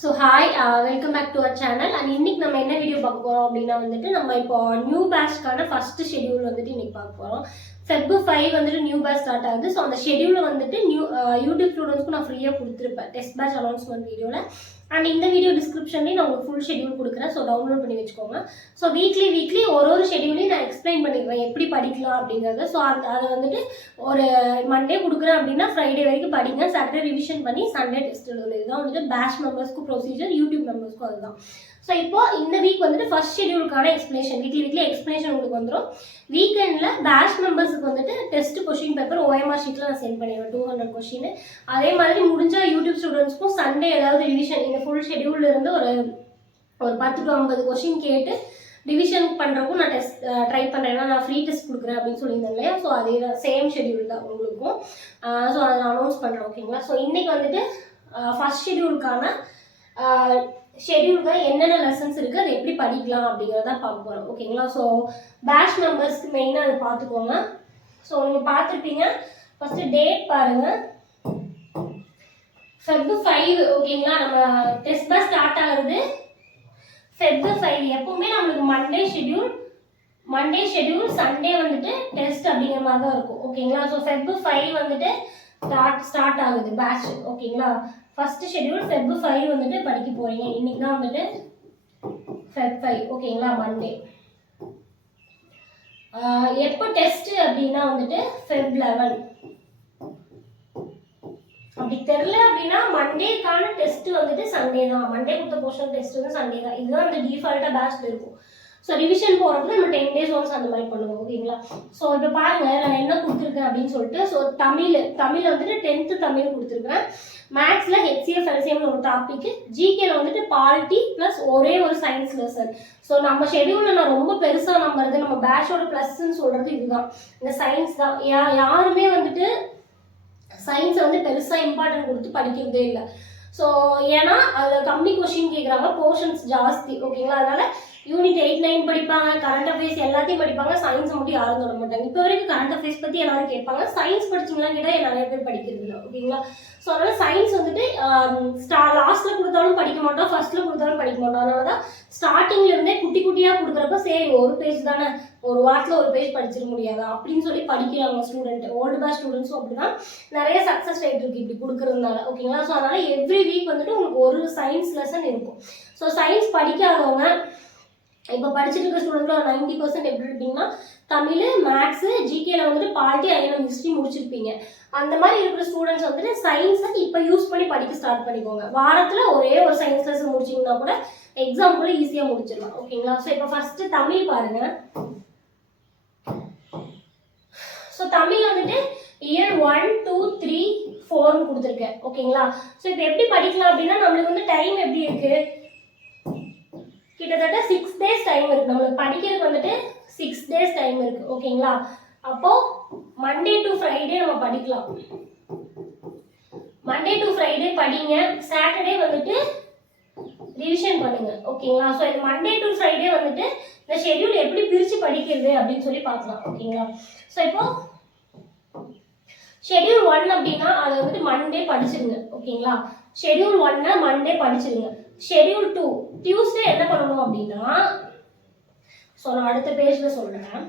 So hi welcome back to our channel and இன்னைக்கு நம்ம என்ன வீடியோ பார்க்க போகிறோம் அப்படின்னா வந்துட்டு நம்ம இப்போ நியூ பேட்ச்க்கான ஃபர்ஸ்ட் ஷெடியூல் வந்துட்டு இன்னைக்கு பார்க்க போகிறோம் ஃபெப் ஃபைவ் வந்துட்டு நியூ பேட்ச் ஸ்டார்ட் ஆகுது. ஸோ அந்த ஷெடியூலில் வந்துட்டு நியூ யூடியூப் ஸ்டூடெண்ட்ஸ்க்கு நான் ஃப்ரீயாக கொடுத்துருப்பேன். டெஸ்ட் பேட்ச் அனௌன்ஸ்மெண்ட் வீடியோவில் அண்ட் இந்த வீடியோ டிஸ்கிரிப்ஷன்லேயும் நான் உங்களுக்கு ஃபுல் ஷெடியூல் கொடுக்குறேன். ஸோ டவுன்லோட் பண்ணி வச்சுக்கோங்க. ஸோ வீக்லி வீக்லி ஒரு ஒரு ஷெடியூலையும் நான் எக்ஸ்பிளைன் பண்ணிடுவேன். எப்படி படிக்கலாம் அப்படிங்கிறத. ஸோ அந்த அதை வந்துட்டு ஒரு மண்டே கொடுக்குறேன் அப்படின்னா ஃப்ரைடே வரைக்கும் படிங்க. சாட்டர்டே ரிவிஷன் பண்ணி சண்டே டெஸ்ட் எழுதுறது இதுதான் வந்துட்டு பேட்ச் மெம்பர்ஸ்க்கும் ப்ரொசீஜர் யூடியூப் மெம்பர்ஸ்க்கும் அதுதான். ஸோ இப்போ இந்த வீக் வந்துட்டு ஃபர்ஸ்ட் ஷெடியூலுக்கான எக்ஸ்பிளேஷன் வீக்லி வீக்லி எக்ஸ்பிளேஷன் உங்களுக்கு வந்துடும் வீக்கெண்டில் பேட்ச் மெம்பர்ஸுக்கு வந்துட்டு டெஸ்ட் கொஷின் பேப்பர் ஓஎம்ஆர் ஷீட்டில் நான் சென்ட் பண்ணிடுவேன் டூ ஹண்ட்ரட் கொஷின் அதே மாதிரி முடிஞ்சால் யூடியூப் ஸ்டூடெண்ட்ஸ்க்கும் சண்டே ஏதாவது ரிவிஷன் இந்த ஃபுல் ஷெடியூல்ல இருந்து ஒரு ஒரு பத்து டு ஐம்பது கொஷின் கேட்டு டிவிஷன் பண்ணுறக்கும் நான் டெஸ்ட் ட்ரை பண்ணுறேன் ஏன்னா நான் ஃப்ரீ டெஸ்ட் கொடுக்குறேன் அப்படின்னு சொல்லியிருந்தேன் இல்லையா? ஸோ அதே தான் சேம் ஷெடியூல் தான் உங்களுக்கும். ஸோ அதை நான் அனௌன்ஸ் பண்ணுறேன் ஓகேங்களா ஸோ இன்னைக்கு வந்துட்டு ஃபர்ஸ்ட் ஷெடியூலுக்கான ஷெடியூலுக்கு என்னென்ன லெசன்ஸ் இருக்குது அதை எப்படி படிக்கலாம் அப்படிங்கிறத பார்க்க போகிறோம் ஓகேங்களா ஸோ பேட்ச் மெம்பர்ஸ்க்கு மெயினாக அதை பார்த்துக்கோங்க. ஸோ நீங்கள் பார்த்துருப்பீங்க. ஃபஸ்ட்டு டேட் பாருங்கள் ஃபெப் ஃபைவ் ஓகேங்களா நம்ம டெஸ்ட் பேட்ச் ஸ்டார்ட் ஆகுறது ஃபெப் ஃபைவ் எப்பவுமே நம்மளுக்கு Monday schedule Monday schedule Sunday வந்துட்டு டெஸ்ட் அப்படிங்கிற மாதிரி தான் இருக்கும் ஓகேங்களா ஸோ ஃபெப் ஃபைவ் வந்துட்டு ஸ்டார்ட் ஸ்டார்ட் ஆகுது பேட்ச் ஓகேங்களா ஃபஸ்ட்டு ஷெட்யூல் ஃபெப் ஃபைவ் வந்துட்டு படிக்க போகிறீங்க இன்னைக்கு தான் வந்துட்டு ஃபெப் ஃபைவ் ஓகேங்களா மண்டே எப்போ டெஸ்ட்டு அப்படின்னா வந்துட்டு ஃபெப் லெவன் அப்படி தெரில அப்படின்னா மண்டேக்கான டெஸ்ட் வந்துட்டு சண்டே தான். மண்டே கொடுத்த போர்ஷன் டெஸ்ட் வந்து சண்டே தான். இதுதான் அந்த டிஃபால்ட்டாக பேஸ்ட் இருக்கும். ஸோ ரிவிஷன் போகிறப்ப நம்ம டென் டேஸ் ஒன்ஸ் அந்த மாதிரி பண்ணுவோம் ஓகேங்களா? ஸோ இப்போ பாருங்க நான் என்ன கொடுத்துருக்கேன் அப்படின்னு சொல்லிட்டு ஸோ தமிழ் தமிழ் வந்துட்டு டென்த்து தமிழ் கொடுத்துருக்கேன் மேக்ஸில் ஹெச்சிஎஃப் எல்சிஎம்னு ஒரு டாபிக் ஜிகேல வந்துட்டு பாலிட்டி ப்ளஸ் ஒரே ஒரு சயின்ஸ் லெசன் ஸோ நம்ம ஷெடியூலில் நான் ரொம்ப பெருசாக நம்புறது நம்ம பேட்சோட ப்ளஸ்ன்னு சொல்கிறது இதுதான். இந்த சயின்ஸ் தான். யா யாருமே வந்துட்டு சயின்ஸை வந்து பெருசாக இம்பார்ட்டன்ட் கொடுத்து படிக்கிறதே இல்லை. ஸோ ஏன்னா அதில் கம்மி கொஷின் கேட்குறாங்க போர்ஷன்ஸ் ஜாஸ்தி ஓகேங்களா? அதனால யூனிட் எயிட் நைன் படிப்பாங்க. கரண்ட் அஃபேர்ஸ் எல்லாத்தையும் படிப்பாங்க. சயின்ஸ் மட்டும் யாரும் தொட மாட்டாங்க. இப்போ வரைக்கும் கரண்ட் அஃபேர்ஸ் பற்றி எல்லாரும் கேட்பாங்க. சயின்ஸ் படிச்சிங்களா கேட்டால் நிறைய பேர் படிக்கிறது இல்லை. ஓகேங்களா? ஸோ அதனால சயின்ஸ் வந்துட்டு ஸ்டா லாஸ்ட்டில் கொடுத்தாலும் படிக்க மாட்டோம். ஃபர்ஸ்ட்டில் கொடுத்தாலும் படிக்க மாட்டோம். அதனால தான் ஸ்டார்டிங்லேருந்தே குட்டி குட்டியாக கொடுக்குறப்ப சரி ஒரு பேஜ் தானே. ஒரு வாரத்தில் ஒரு பேஜ் படிச்சிட முடியாது. அப்படின்னு சொல்லி படிக்கிறாங்க ஸ்டூடெண்ட் ஓல்டு பேஸ் ஸ்டூடெண்ட்ஸும் அப்படிதான் நிறைய சக்ஸஸ் ரேட் இருக்கு இப்படி கொடுக்குறதுனால. ஓகேங்களா? ஸோ அதனால் எவ்ரி வீக் வந்துட்டு உங்களுக்கு ஒரு சயின்ஸ் லெசன் இருக்கும். ஸோ சயின்ஸ் படிக்காதவங்க இப்போ படிச்சுட்டு இருக்க ஸ்டூடெண்ட்ல நைன்டி பர்சன்ட் எப்படி இருப்பீங்கன்னா தமிழ் மேக்ஸு ஜிகேல வந்துட்டு பாலிட்டி ஐஎன்எம் ஹிஸ்ட்ரி முடிச்சிருப்பீங்க. அந்த மாதிரி இருக்கிற ஸ்டூடெண்ட்ஸ் வந்துட்டு சயின்ஸை இப்போ யூஸ் பண்ணி படிக்க ஸ்டார்ட் பண்ணிக்கோங்க. வாரத்தில் ஒரே ஒரு சயின்ஸ் கிளாஸ் முடிச்சிங்கன்னா கூட எக்ஸாம் கூட ஈஸியாக முடிச்சிடலாம். ஓகேங்களா ஸோ இப்போ ஃபஸ்ட்டு தமிழ் பாருங்க. ஸோ தமிழ் வந்துட்டு இயர் ஒன் டூ த்ரீ ஃபோர்னு கொடுத்துருக்கேன் ஓகேங்களா ஸோ இப்போ எப்படி படிக்கலாம் அப்படின்னா நம்மளுக்கு வந்து டைம் எப்படி இருக்குது கிட்டத்தட்ட சிக்ஸ் டேஸ் டைம் இருக்கு. நம்மளுக்கு படிக்கிறதுக்கு வந்துட்டு சிக்ஸ் டேஸ் டைம் இருக்கு. ஓகேங்களா அப்போ மண்டே டு ஃப்ரைடே நம்ம படிக்கலாம். மண்டே டு ஃப்ரைடே படிங்க. சாட்டர்டே வந்துட்டு ரிவிஷன் பண்ணுங்க. ஓகேங்களா ஸோ இது மண்டே டு ஃப்ரைடே வந்துட்டு இந்த ஷெட்யூல் எப்படி பிரித்து படிக்கிறது அப்படின்னு சொல்லி பார்க்கலாம். ஓகேங்களா ஸோ இப்போ ஷெட்யூல் ஒன் அப்படின்னா அதை வந்துட்டு மண்டே படிச்சிருங்க. ஓகேங்களா ஷெட்யூல் ஒன்னை மண்டே படிச்சிருங்க. ஷெட்யூல் டூ டியூஸ்டே என்ன பண்ணணும் அப்படின்னா ஸோ நான் அடுத்த பேஜில் சொல்கிறேன்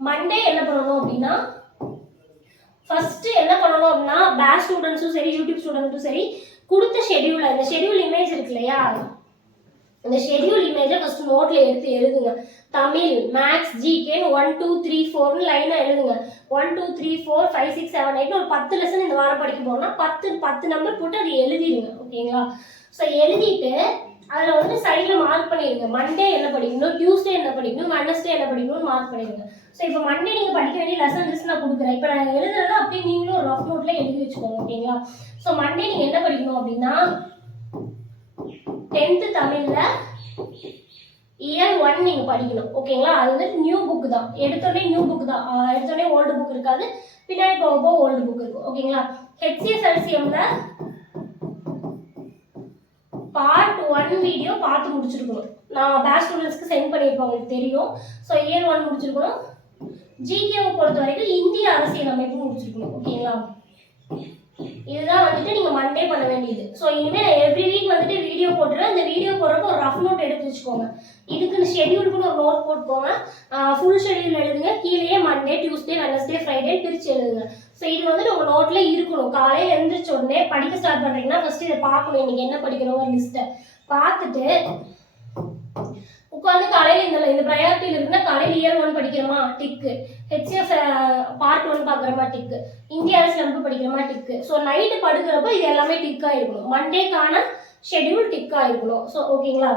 மண்டே என்ன பண்ணணும் அப்படின்னா ஃபர்ஸ்ட் என்ன பண்ணணும் அப்படின்னா பேட்ச் ஸ்டூடெண்ட்ஸும் சரி யூடியூப் ஸ்டூடெண்ட்ஸும் சரி கொடுத்த ஷெட்யூல இந்த ஷெட்யூல் இமேஜ் இருக்கு இல்லையா? அந்த ஷெட்யூல் இமேஜை ஃபஸ்ட் நோட்டில் எடுத்து எழுதுங்க. தமிழ் மேக்ஸ் ஜிகேன்னு ஒன் டூ த்ரீ ஃபோர்னு லைனாக எழுதுங்க. One two three four five six seven eight ஒரு பத்து லெசன் இந்த வாரம் படிக்க போனால் பத்து பத்து நம்பர் போட்டு அதை எழுதிடுங்க ஓகேங்களா? ஸோ எழுதிட்டு அதில் வந்து சைடில் மார்க் பண்ணிடுங்க. மண்டே என்ன படிக்கணும் டியூஸ்டே என்ன படிக்கணும் வெனஸ்டே என்ன படிக்கணும்னு மார்க் பண்ணிடுங்க. ஸோ இப்போ மண்டே நீங்கள் படிக்க வேண்டிய லெசன் லிஸ்ட் நான் கொடுக்குறேன். இப்போ நான் எழுதுறத அப்படியே நீங்களும் ஒரு ரஃப் நோட்டில் எழுதி வச்சுக்கோங்க ஓகேங்களா? ஸோ மண்டே நீங்கள் என்ன படிக்கணும் அப்படின்னா டென்த்து தமிழில் இயர் ஒன் நீங்கள் படிக்கணும் ஓகேங்களா அது வந்து நியூ புக் தான். எடுத்தோடனே நியூ புக் தான். எடுத்தோடனே ஓல்டு புக் இருக்காது. பின்னாடி போக போக ஓல்டு புக் இருக்கும் ஓகேங்களா ஹெச்சிஎஸ்எல்சிஎம்ல பார்ட் ஒன் வீடியோ பார்த்து முடிச்சிருக்கணும். நான் பேட்ச் ஸ்டூடெண்ட்ஸ்க்கு சென்ட் பண்ணியிருப்பேன் உங்களுக்கு தெரியும். ஸோ இயர் ஒன் முடிச்சிருக்கணும். ஜிகேவை பொறுத்த வரைக்கும் இந்திய அரசியல் அமைப்பு முடிச்சிருக்கணும் ஓகேங்களா இதுதான் வந்துட்டு நீங்கள் மண்டே பண்ண வேண்டியது. ஸோ இனிமேல் நான் எவ்ரி வீக் வந்துட்டு வீடியோ போட்டுருவேன். இந்த வீடியோ போடுறப்போ ஒரு ரஃப் நோட் எடுத்து வச்சுக்கோங்க. இதுக்குன்னு ஷெடியூலுக்குன்னு ஒரு நோட் போட்டுக்கோங்க. ஃபுல் ஷெடியூல் எழுதுங்க. கீழேயே மண்டே டியூஸ்டே வெனஸ்டே ஃப்ரைடே பிரித்து எழுதுங்க. ஸோ இது வந்துட்டு உங்கள் நோட்டில் இருக்கணும். காலையில் எழுந்திரிச்ச உடனே படிக்க ஸ்டார்ட் பண்ணுறீங்கன்னா ஃபஸ்ட்டு இதை பார்க்கணும். இன்னைக்கு என்ன படிக்கிறோம் ஒரு லிஸ்ட்டை பார்த்துட்டு உட்காந்து காலையில் இந்த இந்த ப்ரையாரிட்டியில் இருக்குன்னா காலையில் இயர் ஒன் படிக்கிறோமா? டிக்கு ஹெச்எஃப் பார்ட் ஒன் பார்க்குறமா? டிக்கு இந்தியா அரசியலமைப்பு படிக்கிறோமா? டிக்கு ஸோ நைட்டு படுக்கிறப்ப இது எல்லாமே டிக்காக இருக்கணும் மண்டேக்கான ஷெட்யூல் டிக்காக இருக்கணும் ஸோ ஓகேங்களா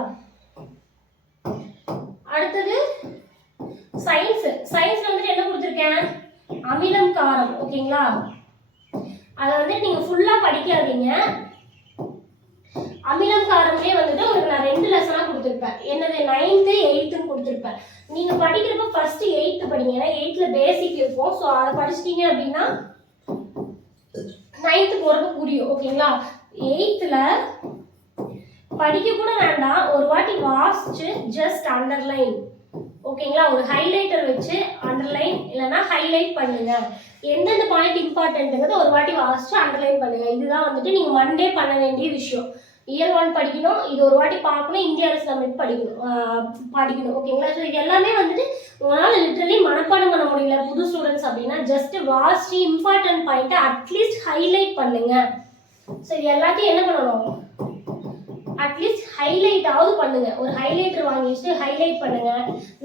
அடுத்தது சயின்ஸ் சயின்ஸ்ல வந்துட்டு என்ன கொடுத்துருக்கேன்? அமிலம் காரம். ஓகேங்களா அதை வந்து நீங்கள் ஃபுல்லாக படிக்காதீங்க. அமிலம் காரமே வந்துட்டு உங்களுக்கு நான் ரெண்டு லெசனாக கொடுத்துருப்பேன். என்னது நைன்த்து எயித்துன்னு கொடுத்துருப்பேன். நீங்கள் படிக்கிறப்ப ஃபஸ்ட்டு எயித்து படிங்க. ஏன்னா எயித்தில் பேசிக் இருக்கும். ஸோ அதை படிச்சிட்டீங்க அப்படின்னா நைன்த்து போகிறப்ப புரியும். ஓகேங்களா? எயித்தில் படிக்க கூட வேண்டாம். ஒரு வாட்டி வாசிச்சு ஜஸ்ட் அண்டர்லைன் ஓகேங்களா? ஒரு ஹைலைட்டர் வச்சு அண்டர்லைன் இல்லைன்னா ஹைலைட் பண்ணுங்க. எந்தெந்த பாயிண்ட் இம்பார்ட்டன்ட்டுங்கிறது ஒரு வாட்டி வாசிச்சு அண்டர்லைன் பண்ணுங்க. இதுதான் வந்துட்டு நீங்கள் மண்டே பண்ண வேண்டிய விஷயம். இயர் ஒன் படிக்கணும் இது ஒரு வாட்டி பார்க்கணும் இந்திய அரசியலமைப்பு படிக்கணும். படிக்கணும். ஓகேங்களா ஸோ இது எல்லாமே வந்துட்டு உங்களால் லிட்ரலி மனப்பாடம் பண்ண முடியல புது ஸ்டூடெண்ட்ஸ் அப்படின்னா ஜஸ்ட் வாசிச்சு இம்பார்ட்டன்ட் பாயிண்ட்டை அட்லீஸ்ட் ஹைலைட் பண்ணுங்க. ஸோ இது எல்லாத்தையும் என்ன பண்ணணும்? அட்லீஸ்ட் ஹைலைட்டாவது பண்ணுங்க. ஒரு ஹைலைட்டர் வாங்கி வச்சுட்டு ஹைலைட் பண்ணுங்க.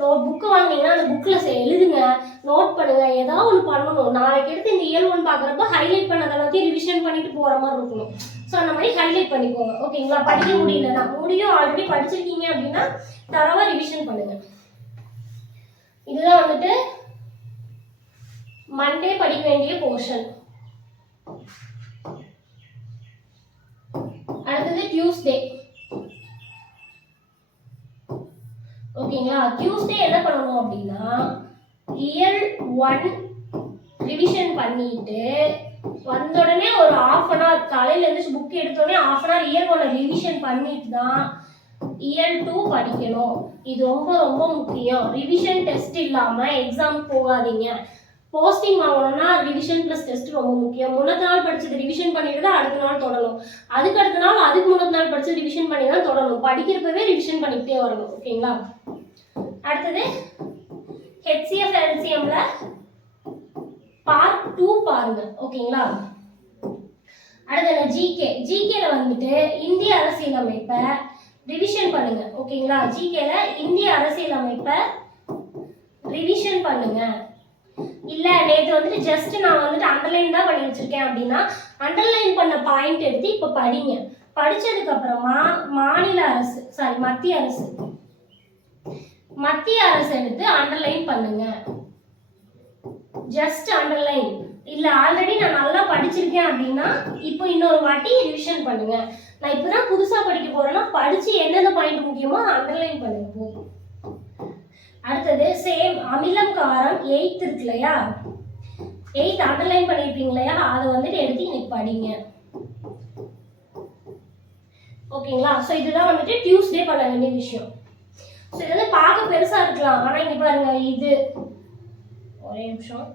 நோட் புக்கு வாங்கினீங்கன்னா அந்த புக்கில் எழுதுங்க. நோட் பண்ணுங்க. ஏதாவது ஒன்று பண்ணணும். நாளைக்கு எடுத்து இந்த இயல் ஒன் பார்க்குறப்ப ஹைலைட் பண்ணது எல்லாத்தையும் ரிவிஷன் பண்ணிட்டு போகிற மாதிரி இருக்கணும். ஸோ அந்த மாதிரி ஹைலைட் பண்ணிக்கோங்க. ஓகேங்களா படிக்க முடியலன்னா முடியும் ஆல்ரெடி படிச்சிருக்கீங்க அப்படின்னா தரவா ரிவிஷன் பண்ணுங்க. இதுதான் வந்துட்டு மண்டே படிக்க வேண்டிய போர்ஷன் அடுத்தது டியூஸ்டே ஓகேங்களா டியூஸ்டே என்ன பண்ணணும் அப்படின்னா இயர் ஒன் ரிவிஷன் பண்ணிட்டு வந்த உடனே ஒரு ஆஃப் அன் ஹவர் காலையில் எழுந்துச்சு புக் எடுத்தோடனே ஆஃப் அன் ஹவர் இயர் ஒன்னை ரிவிஷன் பண்ணிட்டு தான் இயர் டூ படிக்கணும். இது ரொம்ப ரொம்ப முக்கியம். ரிவிஷன் டெஸ்ட் இல்லாமல் எக்ஸாம் போகாதீங்க. போஸ்டிங் வாங்கணும்னா ரிவிஷன் ப்ளஸ் டெஸ்ட் ரொம்ப முக்கியம். முன்னத்து நாள் படிச்சது ரிவிஷன் பண்ணிட்டு தான் அடுத்த நாள் தொடரும் அதுக்கு அடுத்த நாள் அதுக்கு முன்னத்து நாள் படிச்சது ரிவிஷன் பண்ணி தான் தொடரும் படிக்கிறப்பவே ரிவிஷன் பண்ணிக்கிட்டே வரணும். ஓகேங்களா? அடுத்தது ஹெச்சிஎஃப் எல்சிஎம்ல பார்ட் டூ பாருங்க ஓகேங்களா அடுத்தது ஜிகே ஜிகேல வந்துட்டு இந்திய அரசியலமைப்பை ரிவிஷன் பண்ணுங்க ஓகேங்களா ஜிகேல இந்திய அரசியலமைப்பை ரிவிஷன் பண்ணுங்க. இல்ல நேத்து வந்துட்டு ஜஸ்ட் நான் வந்துட்டு அண்டர்லைன் தான் பண்ணி வச்சிருக்கேன் அப்படின்னா அண்டர்லைன் பண்ண பாயிண்ட் எடுத்து இப்ப படிங்க. படிச்சதுக்கு அப்புறமா மாநில அரசு சாரி மத்திய அரசு. மத்திய அரசு எடுத்து அண்டர்லைன் பண்ணுங்க. ஜஸ்ட் அண்டர்லைன் இல்லை ஆல்ரெடி நான் நல்லா படிச்சிருக்கேன் அப்படின்னா இப்போ இன்னொரு வாட்டி ரிவிஷன் பண்ணுங்க. நான் இப்போ தான் புதுசாக படிக்க போகிறேன்னா படித்து எந்தெந்த பாயிண்ட் முக்கியமோ அதை அண்டர்லைன் பண்ணுங்க. போதும் அடுத்தது சேம் அமிலம் காரம் எயித் இருக்கு இல்லையா? எயித் அண்டர்லைன் பண்ணியிருப்பீங்க இல்லையா? அதை வந்துட்டு எடுத்து இன்னைக்கு படிங்க. ஓகேங்களா? ஸோ இதுதான் வந்துட்டு டியூஸ்டே பண்ண வேண்டிய விஷயம். ஸோ இது வந்து பார்க்க பெருசாக இருக்கலாம். ஆனால் இங்கே பாருங்க இது ஒரே நிமிஷம்.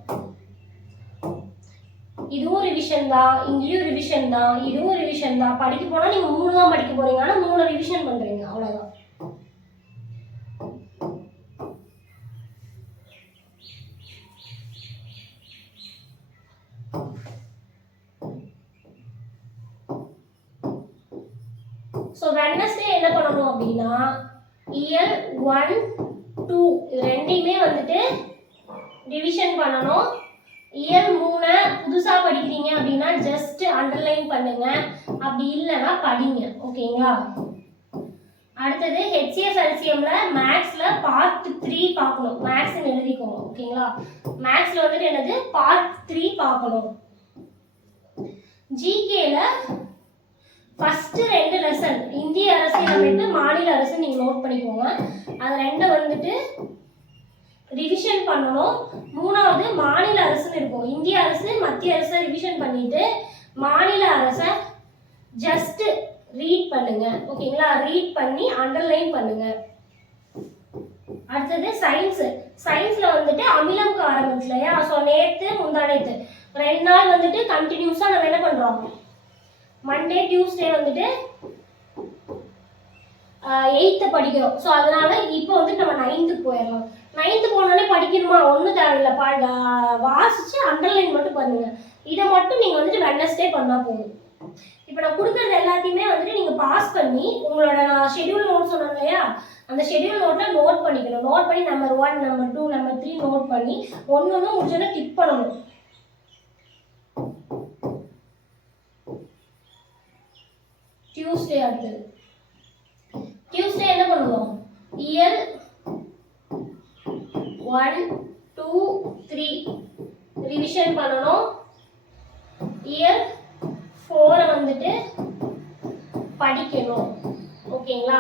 இதுவும் ரிவிஷன் தான் இங்கேயும் ரிவிஷன் தான் இதுவும் ரிவிஷன் தான். படிக்க போனால் நீங்கள் மூணு தான் படிக்க போகிறீங்க ஆனால் மூணு ரிவிஷன் பண்ணுறீங்க அவ்வளோதான் ஸோ வெட்னஸ்டே என்ன பண்ணணும் அப்படின்னா இயர் ஒன் டூ இது ரெண்டையுமே வந்துட்டு டிவிஷன் பண்ணணும். இயர் மூணை புதுசாக படிக்கிறீங்க அப்படின்னா ஜஸ்ட் அண்டர்லைன் பண்ணுங்க. அப்படி இல்லைன்னா படிங்க. ஓகேங்களா? அடுத்தது ஹெச்சிஎஃப் எல்சிஎம்ல மேக்ஸ்ல பார்ட் த்ரீ பார்க்கணும். மேக்ஸ்னு எழுதிக்கோங்க. ஓகேங்களா? மேக்ஸ்ல வந்துட்டு என்னது? பார்ட் த்ரீ பார்க்கணும். ஜிகேல ஃபர்ஸ்ட் ரெண்டு லெசன் இந்திய அரசியலமைப்பு மாநில அரசு நீங்க நோட் பண்ணிக்கோங்க. அது ரெண்டை வந்துட்டு ரிவிஷன் பண்ணணும். மூணாவது மாநில அரசுன்னு இருக்கும். இந்திய அரசு மத்திய அரசை ரிவிஷன் பண்ணிட்டு மாநில அரசை ஜஸ்ட் ரீட் பண்ணுங்க. ஓகேங்களா? ரீட் பண்ணி அண்டர்லைன் பண்ணுங்க. அடுத்தது சயின்ஸ் சயின்ஸ்ல வந்துட்டு அமிலம் காரம் இல்லையா? ஸோ நேத்து முந்தானேத்து ரெண்டு நாள் வந்துட்டு கண்டினியூஸா நம்ம என்ன பண்றோம்? மண்டே டியூஸ்டே வந்துட்டு எயித்து படிக்கிறோம். ஸோ அதனால இப்போ வந்துட்டு நம்ம நைன்த்துக்கு போயிடலாம் நைன்த்து போனோடனே படிக்கணுமா? ஒன்றும் தேவையில்ல. பா வாசித்து அண்டர்லைன் மட்டும் பண்ணுங்க. இதை மட்டும் நீங்கள் வந்துட்டு வெட்னஸ்டே பண்ணால் போதும். இப்போ நான் கொடுக்குறது எல்லாத்தையுமே வந்துட்டு நீங்கள் பாஸ் பண்ணி உங்களோட நான் ஷெட்யூல் நோட் சொன்னேன் இல்லையா? அந்த ஷெட்யூல் நோட்டில் நோட் பண்ணிக்கணும். நோட் பண்ணி number one number two number three note பண்ணி ஒன்று ஒன்று முடிச்சோன்னா டிக் பண்ணணும். டியூஸ்டே அடுத்தது. டியூஸ்டே என்ன பண்ணுவோம்? Year one two three revision பண்ணணும். இயர் ஃபோரை வந்துட்டு படிக்கணும். ஓகேங்களா?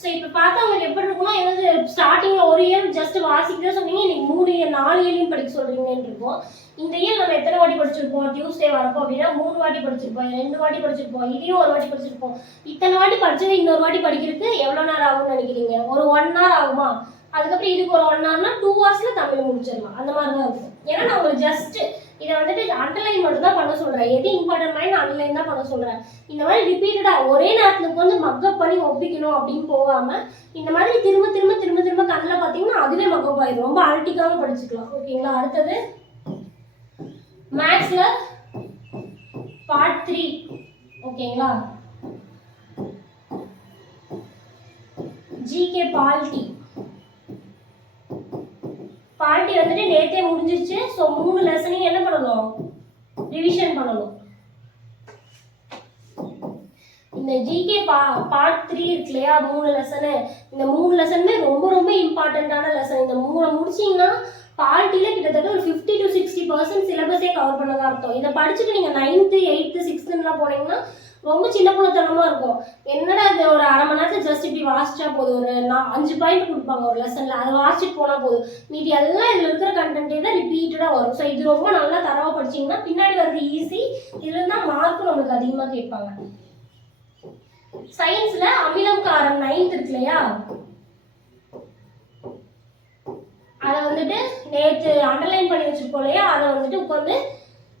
ஸோ இப்போ பார்த்தா உங்களுக்கு எப்படி இருக்கும்னா என்னது ஸ்டார்டிங்கில் ஒரு இயர் ஜஸ்ட் வாசிக்கிறத சொன்னீங்க இன்னைக்கு மூணு இயர் நாலு இயர்லையும் படிக்க சொல்கிறீங்கன்னு இருக்கும். இந்த இயர் நம்ம எத்தனை வாட்டி படிச்சிருப்போம்? டியூஸ்டே வரப்போ அப்படின்னா மூணு வாட்டி படிச்சிருப்போம் ரெண்டு வாட்டி படிச்சிருப்போம் இதையும் ஒரு வாட்டி படிச்சிருப்போம். இத்தனை வாட்டி படிச்சது இன்னொரு வாட்டி படிக்கிறதுக்கு எவ்வளோ நேரம் ஆகும்னு நினைக்கிறீங்க? ஒரு ஒன் ஹவர் ஆகுமா? அதுக்கப்புறம் இதுக்கு ஒரு ஒன் ஹவர்னா டூ ஹவர்ஸில் தமிழ் முடிச்சிடலாம். அந்த மாதிரி தான் இருக்கும். ஏன்னா நான் உங்களுக்கு ஜஸ்ட் இதை வந்துட்டு அண்டர்லைன் மட்டும் தான் பண்ண சொல்கிறேன் எது இம்பார்ட்டன்ட் மாதிரி நான் அண்டர்லைன் தான் பண்ண சொல்கிறேன் இந்த மாதிரி ரிப்பீட்டடாக ஒரே நேரத்துக்கு வந்து மக்கப் பண்ணி ஒப்பிக்கணும் அப்படின்னு போகாமல் இந்த மாதிரி திரும்ப திரும்ப திரும்ப திரும்ப கண்ணில் பார்த்தீங்கன்னா அதுவே மக்கப் ஆயிடும் ரொம்ப அழட்டிக்காமல் படிச்சுக்கலாம். ஓகேங்களா அடுத்தது மேக்ஸில் பார்ட் த்ரீ ஓகேங்களா ஜிகே பால்டி பார்ட்டி வந்துட்டு நேற்றே முடிஞ்சிருச்சு. ஸோ மூணு லெசனையும் என்ன பண்ணணும்? ரிவிஷன் பண்ணணும். இந்த ஜிகே பா பார்ட் த்ரீ இருக்கு இல்லையா? மூணு லெசனு இந்த மூணு லெசனுமே ரொம்ப ரொம்ப இம்பார்ட்டண்ட்டான லெசன் இந்த மூணை முடிச்சீங்கன்னா பார்ட்டியில் கிட்டத்தட்ட ஒரு ஃபிஃப்டி டு சிக்ஸ்டி பர்சன்ட் சிலபஸே கவர் பண்ணதான் அர்த்தம். இதை படிச்சுட்டு நீங்கள் நைன்த்து எயித்து சிக்ஸ்த்துலாம் போனீங்கன்னா ரொம்ப சின்ன பிள்ளைத்தனமா இருக்கும். என்னடா இது ஒரு அரை மணி நேரத்தில் ஜஸ்ட் இப்படி வாசிச்சா போதும். ஒரு நான் அஞ்சு பாயிண்ட் கொடுப்பாங்க ஒரு லெசன்ல அதை வாசிச்சுட்டு போனா போதும். மீதி எல்லாம் இதுல இருக்கிற கண்டென்ட்டே தான் ரிப்பீட்டடா வரும். ஸோ இது ரொம்ப நல்லா தரவா படிச்சீங்கன்னா பின்னாடி வர்றது ஈஸி இதுல இருந்தா மார்க்கும் நம்மளுக்கு அதிகமா கேட்பாங்க. சயின்ஸ்ல அமிலம் காரம் நைன்த் இருக்கு இல்லையா? அதை வந்துட்டு நேற்று அண்டர்லைன் பண்ணி வச்சிருக்கோம் இல்லையா? அதை வந்துட்டு உட்காந்து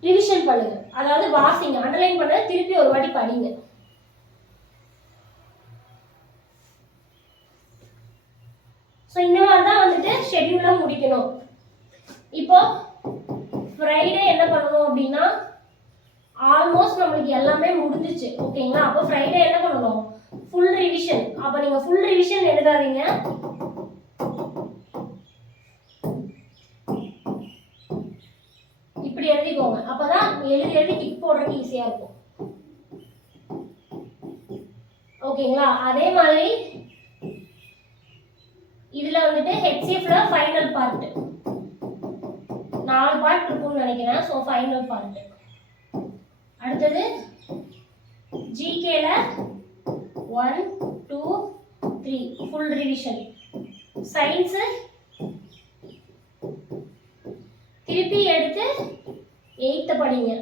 ரிவிஷன் பண்ணுங்க. அதாவது வாசிங்க. அண்டர்லைன் பண்ண திருப்பி ஒரு வாட்டி படிங்க. ஸோ இந்த மாதிரி தான் வந்துட்டு ஷெட்யூலாக முடிக்கணும். இப்போ ஃப்ரைடே என்ன பண்ணணும் அப்படின்னா ஆல்மோஸ்ட் நம்மளுக்கு எல்லாமே முடிஞ்சிச்சு. ஓகேங்களா அப்போ ஃப்ரைடே என்ன பண்ணணும்? ஃபுல் ரிவிஷன் அப்போ நீங்கள் ஃபுல் ரிவிஷன் எழுதாதீங்க இப்படி எழுதிக்கோங்க அப்பதான் எழுதி எழுதி டிக் போடுறதுக்கு ஈஸியா இருக்கும். ஓகேங்களா? அதே மாதிரி இதுல வந்துட்டு ஹெச்சிஎஃப்ல ஃபைனல் பார்ட் நாலு பார்ட் இருக்கும்னு நினைக்கிறேன். ஸோ ஃபைனல் பார்ட் அடுத்தது ஜிகேல one two three full revision science திருப்பி எடுத்து எயித்து படிங்க.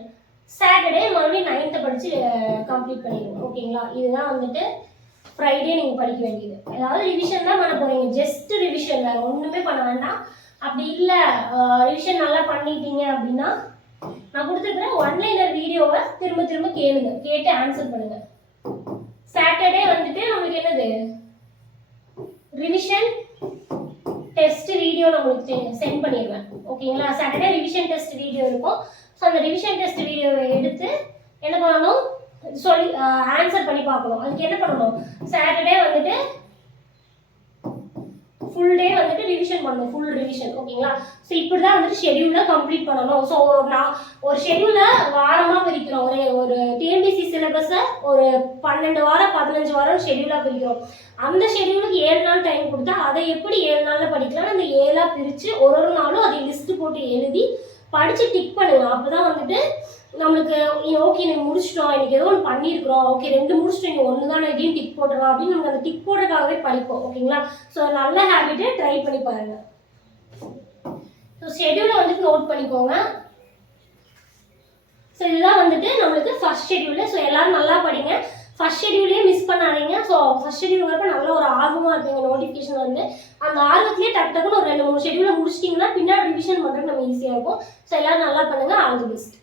சாட்டர்டே மறுபடியும் நைன்த்தை படித்து கம்ப்ளீட் பண்ணிடுங்க. ஓகேங்களா இதுதான் வந்துட்டு ஃப்ரைடே நீங்கள் படிக்க வேண்டியது. ஏதாவது ரிவிஷன் தான் பண்ண போகிறீங்க ஜஸ்ட் ரிவிஷன் வேறு ஒன்றுமே பண்ண வேண்டாம். அப்படி இல்லை ரிவிஷன் நல்லா பண்ணிட்டீங்க அப்படின்னா நான் கொடுத்துருக்குற ஒன்லைனர் வீடியோவை திரும்ப திரும்ப கேளுங்க. கேட்டு ஆன்சர் பண்ணுங்க. சாட்டர்டே வந்துட்டு நம்மளுக்கு என்னது? ரிவிஷன் டெஸ்ட் வீடியோ நான் உங்களுக்கு சென்ட் பண்ணிடுவேன் ஓகேங்களா சாட்டர்டே ரிவிஷன் டெஸ்ட் வீடியோ இருக்கும். ஸோ அந்த ரிவிஷன் டெஸ்ட் வீடியோவை எடுத்து என்ன பண்ணணும்? சொல்லி ஆன்சர் பண்ணி பார்க்கணும். அதுக்கு என்ன பண்ணணும்? சாட்டர்டே வந்துட்டு ஃபுல் டே வந்துட்டு ரிவிஷன் பண்ணணும். ஃபுல் ரிவிஷன் ஓகேங்களா? ஸோ இப்படி தான் வந்துட்டு ஷெடியூலில் கம்ப்ளீட் பண்ணணும். ஸோ ஒரு நான் ஒரு ஷெடியூலை வாரமாக பிரிக்கிறோம். ஒரு ஒரு டிஎன்பிசி சிலபஸை ஒரு பன்னெண்டு வாரம் பதினஞ்சு வாரம் ஷெடியூலாக பிரிக்கிறோம். அந்த ஷெடியூலுக்கு ஏழு நாள் டைம் கொடுத்தா அதை எப்படி ஏழு நாளில் படிக்கலாம் அந்த ஏழாக பிரித்து ஒரு ஒரு நாளும் அதை லிஸ்ட்டு போட்டு எழுதி படித்து டிக் பண்ணுங்கள் அப்போ தான் வந்துட்டு நம்மளுக்கு ஓகே இன்னைக்கு முடிச்சிட்டோம். இன்றைக்கி ஏதோ ஒன்று பண்ணியிருக்கிறோம் ஓகே ரெண்டு முடிச்சிட்டோம். இங்கே ஒன்று தான் இதையும் டிக் போட்டுறோம் அப்படின்னு நமக்கு அந்த டிக் போடுறதுக்காகவே படிப்போம். ஓகேங்களா ஸோ நல்ல ஹேபிட்டை ட்ரை பண்ணி பாருங்கள் ஸோ ஷெடியூலை வந்துட்டு நோட் பண்ணிக்கோங்க. ஸோ இதுதான் வந்துட்டு நம்மளுக்கு ஃபர்ஸ்ட் ஷெடியூலு ஸோ எல்லோரும் நல்லா படிங்க. ஃபஸ்ட் ஷெடியூலே மிஸ் பண்ணாதீங்க. ஸோ ஃபஸ்ட் ஷெடியூலுங்கிறப்ப நல்ல ஒரு ஆர்வமாக இருப்பீங்க நோட்டிஃபிகேஷன் வந்து. அந்த ஆர்வத்திலே டக்கு டக்குன்னு ஒரு ரெண்டு மூணு ஷெடியூலை முடிச்சிட்டிங்கன்னா பின்னாடி ரிவிஷன் பண்ணுறதுக்கு நம்ம ஈஸியாக இருக்கும். ஸோ எல்லோரும் நல்லா பண்ணுங்கள் ஆல் தி பெஸ்ட்